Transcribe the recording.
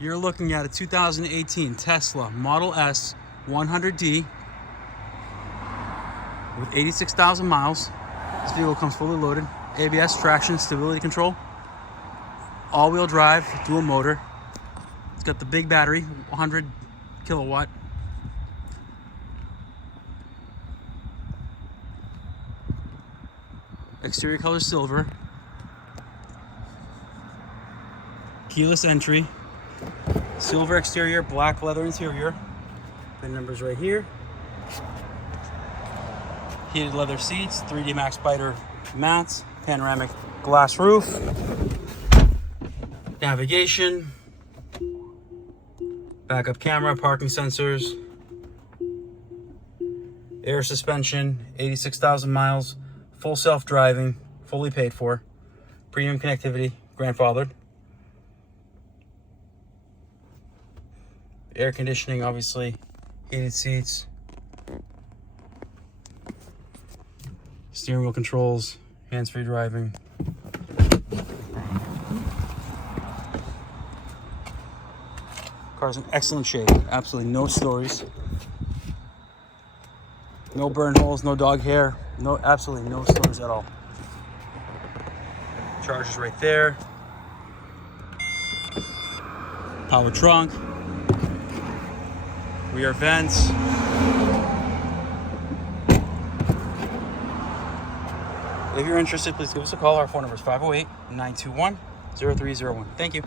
You're looking at a 2018 Tesla Model S 100D with 86,000 miles. This vehicle comes fully loaded. ABS, traction, stability control, all-wheel drive, dual motor. It's got the big battery, 100 kilowatt. Exterior color silver. Keyless entry. Silver exterior, black leather interior. VIN numbers right here. Heated leather seats, 3D Max Spider mats, panoramic glass roof, navigation, backup camera, parking sensors, air suspension, 86,000 miles, full self-driving, fully paid for, premium connectivity, grandfathered. Air conditioning, obviously, heated seats, steering wheel controls, hands-free driving. Car's in excellent shape, absolutely no stories. No burn holes, no dog hair, absolutely no stories at all. Charger's right there. Power trunk. Rear vents. If you're interested, please give us a call. Our phone number is 508-921-0301. Thank you.